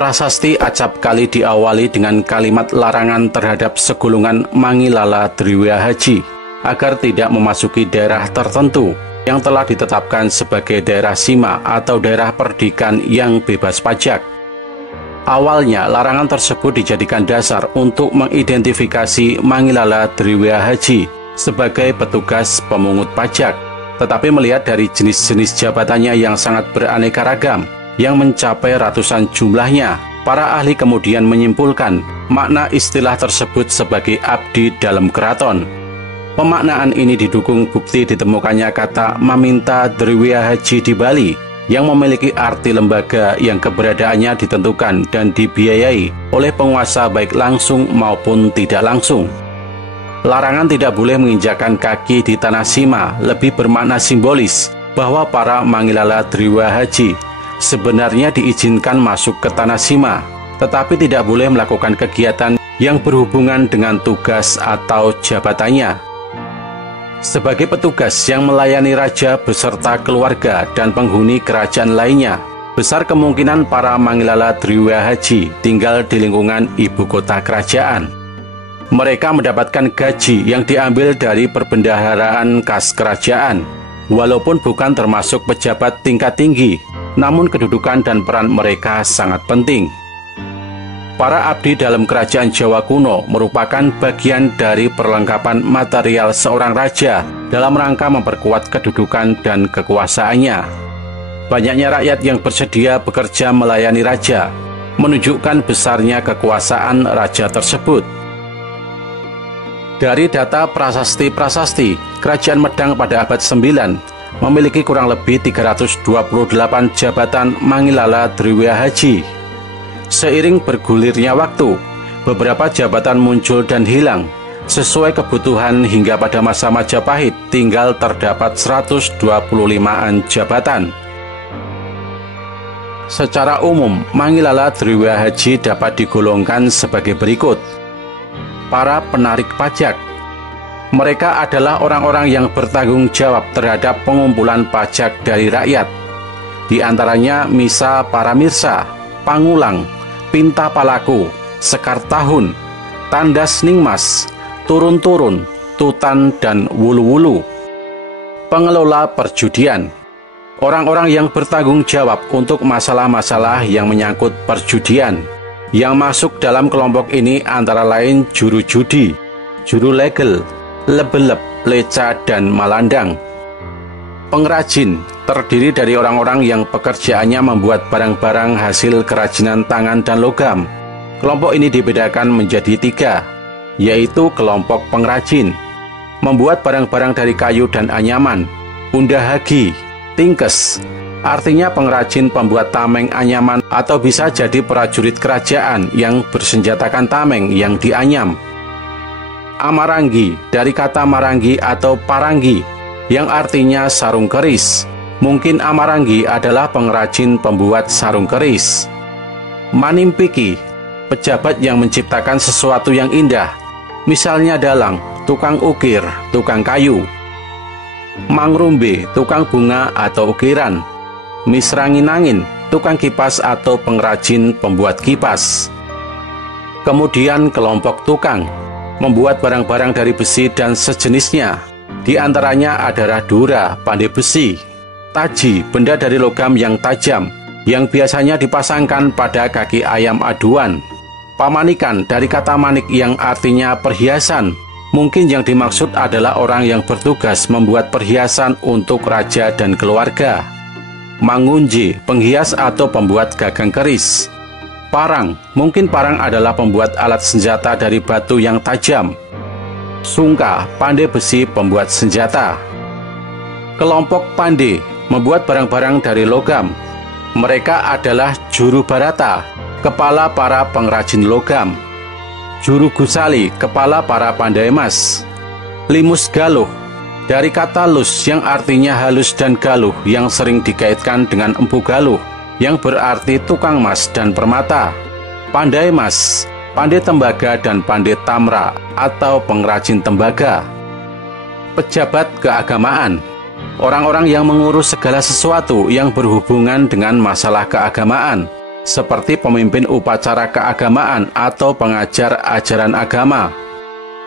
Prasasti Acapkali diawali dengan kalimat larangan terhadap segolongan Mangilala Driwiahaji agar tidak memasuki daerah tertentu yang telah ditetapkan sebagai daerah sima atau daerah perdikan yang bebas pajak. Awalnya, larangan tersebut dijadikan dasar untuk mengidentifikasi Mangilala Driwiahaji sebagai petugas pemungut pajak. Tetapi melihat dari jenis-jenis jabatannya yang sangat beraneka ragam, yang mencapai ratusan jumlahnya, para ahli kemudian menyimpulkan makna istilah tersebut sebagai abdi dalam keraton. Pemaknaan ini didukung bukti ditemukannya kata Maminta Driwiahaji di Bali, yang memiliki arti lembaga yang keberadaannya ditentukan dan dibiayai oleh penguasa baik langsung maupun tidak langsung. Larangan tidak boleh menginjakan kaki di tanah sima lebih bermakna simbolis bahwa para Mangilala Driwiahaji sebenarnya diizinkan masuk ke tanah sima, tetapi tidak boleh melakukan kegiatan yang berhubungan dengan tugas atau jabatannya. Sebagai petugas yang melayani raja beserta keluarga dan penghuni kerajaan lainnya, besar kemungkinan para Mangilala Driwiahaji tinggal di lingkungan ibu kota kerajaan. Mereka mendapatkan gaji yang diambil dari perbendaharaan kas kerajaan, walaupun bukan termasuk pejabat tingkat tinggi, namun kedudukan dan peran mereka sangat penting. Para abdi dalam kerajaan Jawa kuno merupakan bagian dari perlengkapan material seorang raja dalam rangka memperkuat kedudukan dan kekuasaannya. Banyaknya rakyat yang bersedia bekerja melayani raja menunjukkan besarnya kekuasaan raja tersebut. Dari data prasasti-prasasti, Kerajaan Medang pada abad 9 memiliki kurang lebih 328 jabatan Mangilala Driwiahaji. Seiring bergulirnya waktu, beberapa jabatan muncul dan hilang. Sesuai kebutuhan hingga pada masa Majapahit tinggal terdapat 125-an jabatan. Secara umum, Mangilala Driwiahaji dapat digolongkan sebagai berikut. Para penarik pajak. Mereka adalah orang-orang yang bertanggung jawab terhadap pengumpulan pajak dari rakyat. Di antaranya Misa Paramirsa, Pangulang, Pinta Palaku, Sekar Tahun, Tandas Ningmas, Turun-Turun, Tutan, dan Wulu-Wulu. Pengelola perjudian. Orang-orang yang bertanggung jawab untuk masalah-masalah yang menyangkut perjudian. Yang masuk dalam kelompok ini antara lain juru judi, juru legel, lebelep, leca, dan malandang. Pengrajin terdiri dari orang-orang yang pekerjaannya membuat barang-barang hasil kerajinan tangan dan logam. Kelompok ini dibedakan menjadi 3, yaitu kelompok pengrajin, membuat barang-barang dari kayu dan anyaman, undahagi, tingkes, artinya pengrajin pembuat tameng anyaman atau bisa jadi prajurit kerajaan yang bersenjatakan tameng yang dianyam. Amaranggi dari kata maranggi atau paranggi yang artinya sarung keris. Mungkin Amaranggi adalah pengrajin pembuat sarung keris. Manimpiki, pejabat yang menciptakan sesuatu yang indah, misalnya dalang, tukang ukir, tukang kayu. Mangrumbe, tukang bunga atau ukiran. Misranginangin, tukang kipas atau pengrajin pembuat kipas. Kemudian kelompok tukang, membuat barang-barang dari besi dan sejenisnya. Di antaranya adalah dura, pandai besi, taji, benda dari logam yang tajam, yang biasanya dipasangkan pada kaki ayam aduan. Pamanikan dari kata manik yang artinya perhiasan. Mungkin yang dimaksud adalah orang yang bertugas membuat perhiasan untuk raja dan keluarga. Mangunji, penghias atau pembuat gagang keris. Parang, mungkin parang adalah pembuat alat senjata dari batu yang tajam. Sungka, pandai besi pembuat senjata. Kelompok pandai, membuat barang-barang dari logam. Mereka adalah juru barata, kepala para pengrajin logam. Juru gusali, kepala para pandai emas. Limus galuh, dari kata lus yang artinya halus dan galuh yang sering dikaitkan dengan empu galuh yang berarti tukang emas dan permata. Pandai emas, pandai tembaga dan pandai tamra atau pengrajin tembaga. Pejabat keagamaan, orang-orang yang mengurus segala sesuatu yang berhubungan dengan masalah keagamaan. seperti pemimpin upacara keagamaan atau pengajar ajaran agama.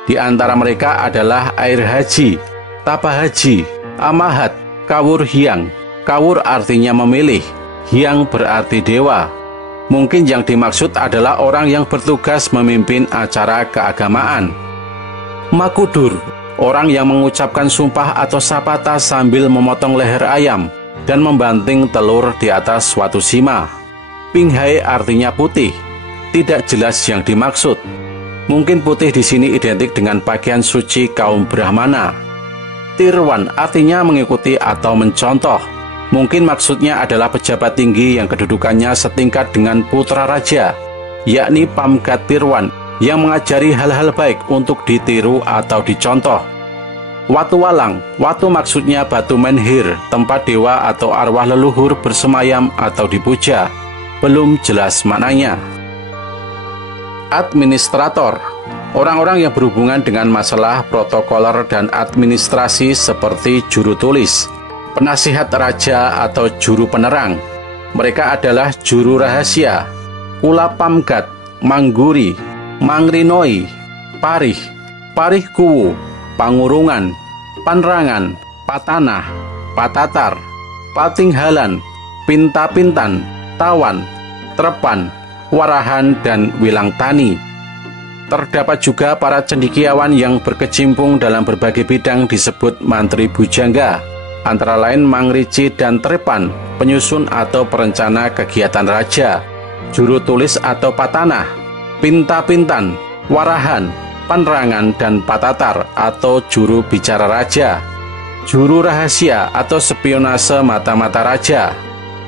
Di antara mereka adalah air haji, tapa haji, amahat, kawur hyang. Kawur artinya memilih, hyang berarti dewa. Mungkin yang dimaksud adalah orang yang bertugas memimpin acara keagamaan. Makudur, orang yang mengucapkan sumpah atau sapata sambil memotong leher ayam dan membanting telur di atas suatu sima. Pinghai artinya putih, tidak jelas yang dimaksud. Mungkin putih di sini identik dengan pakaian suci kaum Brahmana. Tirwan artinya mengikuti atau mencontoh. Mungkin maksudnya adalah pejabat tinggi yang kedudukannya setingkat dengan putra raja, yakni Pamgat Tirwan, yang mengajari hal-hal baik untuk ditiru atau dicontoh. Watu Walang, watu maksudnya batu menhir, tempat dewa atau arwah leluhur bersemayam atau dipuja. Belum jelas maknanya. Administrator, orang-orang yang berhubungan dengan masalah protokoler dan administrasi seperti juru tulis, penasihat raja atau juru penerang. Mereka adalah juru rahasia, kula pamgat, mangguri, mangrinoi, parih, parih kuwu, pangurungan, panerangan, patanah, patatar, patinghalan, pinta-pintan, tawan, trepan, warahan, dan wilang tani. Terdapat juga para cendekiawan yang berkecimpung dalam berbagai bidang disebut mantri bujangga, antara lain mangrici dan trepan, penyusun atau perencana kegiatan raja, juru tulis atau patanah, pinta-pintan, warahan, penerangan, dan patatar atau juru bicara raja, juru rahasia atau spionase mata-mata raja,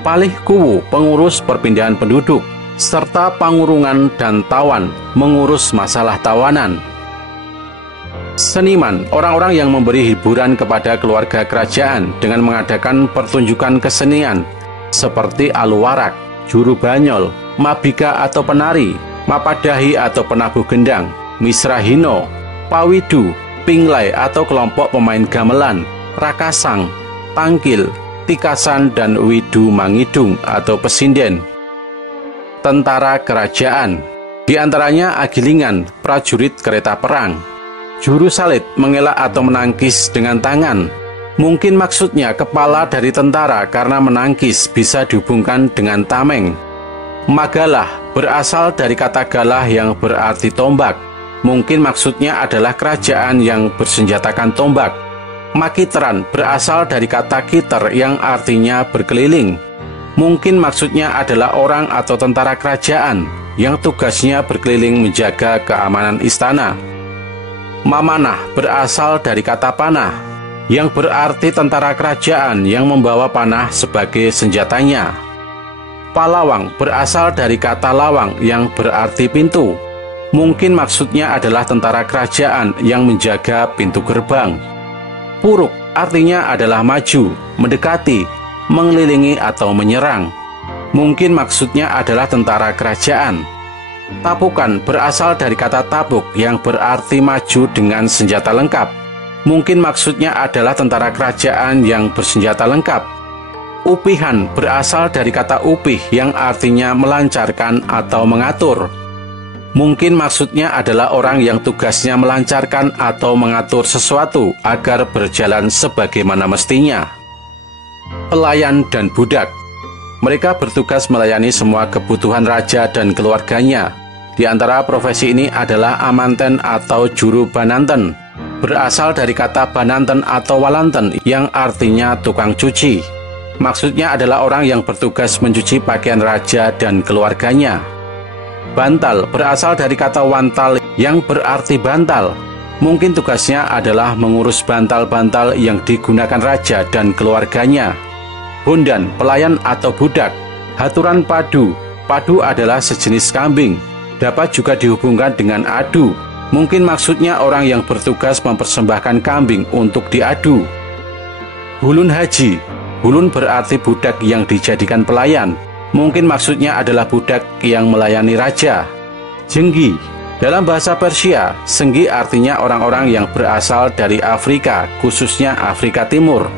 palih kuwu, pengurus perpindahan penduduk, serta pangurungan dan tawan, mengurus masalah tawanan. Seniman, orang-orang yang memberi hiburan kepada keluarga kerajaan dengan mengadakan pertunjukan kesenian seperti aluwarak, juru banyol, mabika atau penari, mapadahi atau penabuh gendang, misrahino, pawidu, pinglai atau kelompok pemain gamelan, rakasang, tangkil, tikasan, dan widu mangidung atau pesinden. Tentara kerajaan, di antaranya agilingan, prajurit kereta perang, juru salib, mengelak atau menangkis dengan tangan. Mungkin maksudnya kepala dari tentara karena menangkis bisa dihubungkan dengan tameng. Magalah berasal dari kata galah yang berarti tombak. Mungkin maksudnya adalah kerajaan yang bersenjatakan tombak. Makitran berasal dari kata kiter yang artinya berkeliling. Mungkin maksudnya adalah orang atau tentara kerajaan yang tugasnya berkeliling menjaga keamanan istana. Mamanah berasal dari kata panah, yang berarti tentara kerajaan yang membawa panah sebagai senjatanya. Palawang berasal dari kata lawang yang berarti pintu. Mungkin maksudnya adalah tentara kerajaan yang menjaga pintu gerbang. Puruk artinya adalah maju, mendekati, mengelilingi atau menyerang. Mungkin maksudnya adalah tentara kerajaan. Tapukan berasal dari kata tabuk yang berarti maju dengan senjata lengkap. Mungkin maksudnya adalah tentara kerajaan yang bersenjata lengkap. Upihan berasal dari kata upih yang artinya melancarkan atau mengatur. Mungkin maksudnya adalah orang yang tugasnya melancarkan atau mengatur sesuatu agar berjalan sebagaimana mestinya. Pelayan dan budak, mereka bertugas melayani semua kebutuhan raja dan keluarganya. Di antara profesi ini adalah amanten atau juru bananten, berasal dari kata bananten atau walanten yang artinya tukang cuci. Maksudnya adalah orang yang bertugas mencuci pakaian raja dan keluarganya. Bantal berasal dari kata wantal yang berarti bantal. Mungkin tugasnya adalah mengurus bantal-bantal yang digunakan raja dan keluarganya. Bondan, pelayan atau budak. Haturan padu, padu adalah sejenis kambing. Dapat juga dihubungkan dengan adu. Mungkin maksudnya orang yang bertugas mempersembahkan kambing untuk diadu. Hulun haji, hulun berarti budak yang dijadikan pelayan. Mungkin maksudnya adalah budak yang melayani raja. Jenggi, dalam bahasa Persia, senggi artinya orang-orang yang berasal dari Afrika, khususnya Afrika Timur.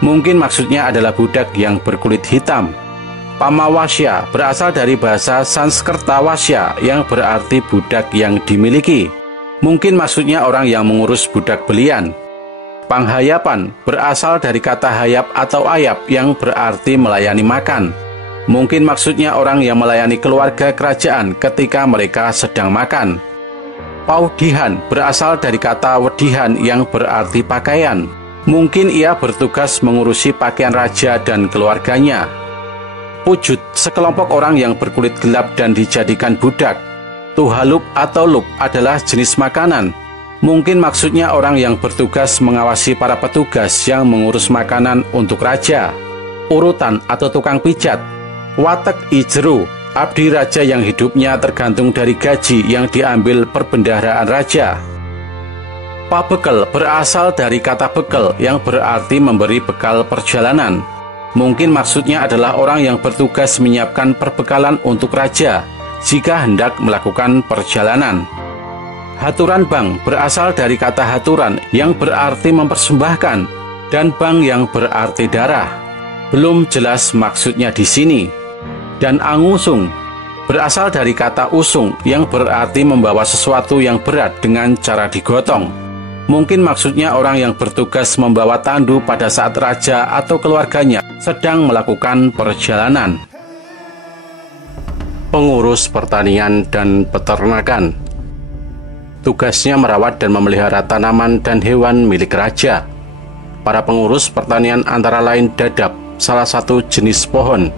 Mungkin maksudnya adalah budak yang berkulit hitam. Pamawasya berasal dari bahasa Sanskerta wasya yang berarti budak yang dimiliki. Mungkin maksudnya orang yang mengurus budak belian. Panghayapan berasal dari kata hayap atau ayap yang berarti melayani makan. Mungkin maksudnya orang yang melayani keluarga kerajaan ketika mereka sedang makan. Paudihan berasal dari kata wedihan yang berarti pakaian. Mungkin ia bertugas mengurusi pakaian raja dan keluarganya. Pujut, sekelompok orang yang berkulit gelap dan dijadikan budak. Tuhalup atau lup adalah jenis makanan. Mungkin maksudnya orang yang bertugas mengawasi para petugas yang mengurus makanan untuk raja. Urutan atau tukang pijat. Watek ijeru, abdi raja yang hidupnya tergantung dari gaji yang diambil perbendaharaan raja. Pabekel berasal dari kata bekel yang berarti memberi bekal perjalanan. Mungkin maksudnya adalah orang yang bertugas menyiapkan perbekalan untuk raja jika hendak melakukan perjalanan. Haturan bang berasal dari kata haturan yang berarti mempersembahkan dan bang yang berarti darah. Belum jelas maksudnya di sini. Dan angusung berasal dari kata usung yang berarti membawa sesuatu yang berat dengan cara digotong. Mungkin maksudnya orang yang bertugas membawa tandu pada saat raja atau keluarganya sedang melakukan perjalanan. Pengurus pertanian dan peternakan. Tugasnya merawat dan memelihara tanaman dan hewan milik raja. Para pengurus pertanian antara lain dadap, salah satu jenis pohon.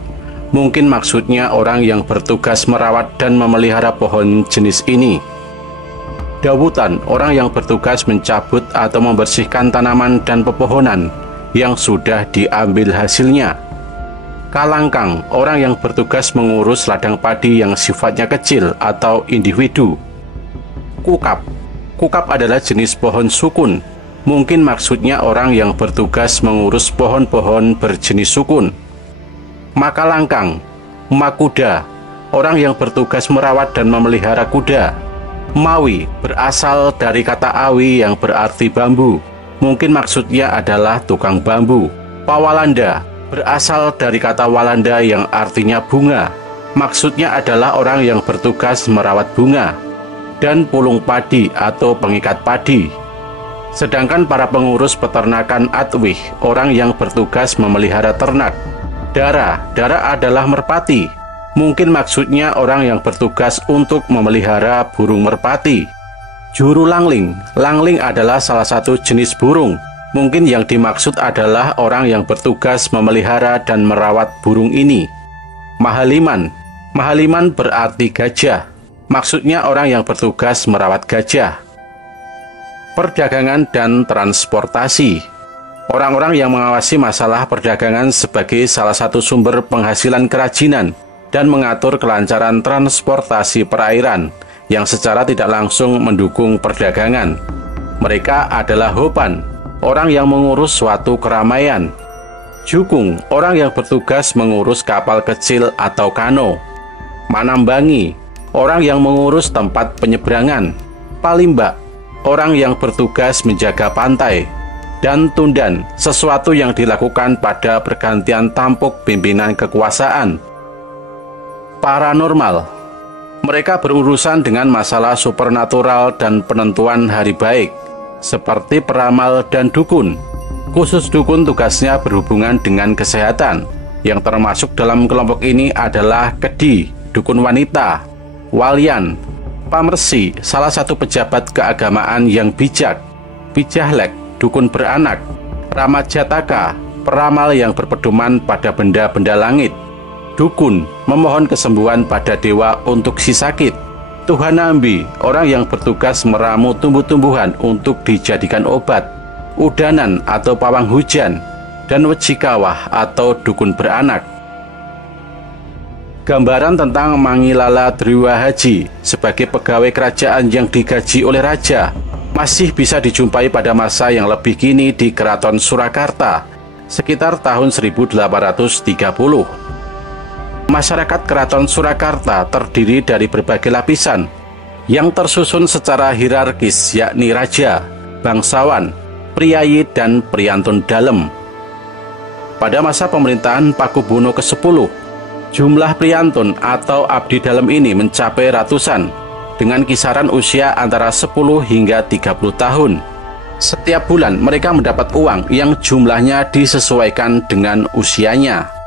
Mungkin maksudnya orang yang bertugas merawat dan memelihara pohon jenis ini. Dawutan, orang yang bertugas mencabut atau membersihkan tanaman dan pepohonan yang sudah diambil hasilnya. Kalangkang, orang yang bertugas mengurus ladang padi yang sifatnya kecil atau individu. Kukap, kukap adalah jenis pohon sukun. Mungkin maksudnya orang yang bertugas mengurus pohon-pohon berjenis sukun. Makalangkang, makuda, orang yang bertugas merawat dan memelihara kuda. Mawi berasal dari kata awi yang berarti bambu. Mungkin maksudnya adalah tukang bambu. Pawalanda berasal dari kata walanda yang artinya bunga. Maksudnya adalah orang yang bertugas merawat bunga. Dan pulung padi atau pengikat padi. Sedangkan para pengurus peternakan atwih, orang yang bertugas memelihara ternak. Dara adalah merpati. Mungkin maksudnya orang yang bertugas untuk memelihara burung merpati. Juru langling, langling adalah salah satu jenis burung. Mungkin yang dimaksud adalah orang yang bertugas memelihara dan merawat burung ini. Mahaliman, mahaliman berarti gajah. Maksudnya orang yang bertugas merawat gajah. Perdagangan dan transportasi. Orang-orang yang mengawasi masalah perdagangan sebagai salah satu sumber penghasilan kerajinan dan mengatur kelancaran transportasi perairan yang secara tidak langsung mendukung perdagangan. Mereka adalah hopan, orang yang mengurus suatu keramaian. Jukung, orang yang bertugas mengurus kapal kecil atau kano. Manambangi, orang yang mengurus tempat penyeberangan. Palimbak, orang yang bertugas menjaga pantai. Dan tundan, sesuatu yang dilakukan pada pergantian tampuk pimpinan kekuasaan. Paranormal, mereka berurusan dengan masalah supernatural dan penentuan hari baik, seperti peramal dan dukun. Khusus dukun tugasnya berhubungan dengan kesehatan. Yang termasuk dalam kelompok ini adalah kedi, dukun wanita, walian, pamersi, salah satu pejabat keagamaan yang bijak, pijahlek, dukun beranak, ramajataka, peramal yang berpedoman pada benda-benda langit, dukun, memohon kesembuhan pada dewa untuk si sakit, tuhanambi, orang yang bertugas meramu tumbuh-tumbuhan untuk dijadikan obat, udanan atau pawang hujan, dan wejikawah atau dukun beranak. Gambaran tentang Mangilala Driwahaji sebagai pegawai kerajaan yang digaji oleh raja masih bisa dijumpai pada masa yang lebih kini di Keraton Surakarta, sekitar tahun 1830. Masyarakat Keraton Surakarta terdiri dari berbagai lapisan, yang tersusun secara hierarkis yakni raja, bangsawan, priyayi, dan priyantun dalem. Pada masa pemerintahan Pakubuwono ke-10, Jumlah priantun atau abdi dalam ini mencapai ratusan, dengan kisaran usia antara 10 hingga 30 tahun. Setiap bulan mereka mendapat uang yang jumlahnya disesuaikan dengan usianya.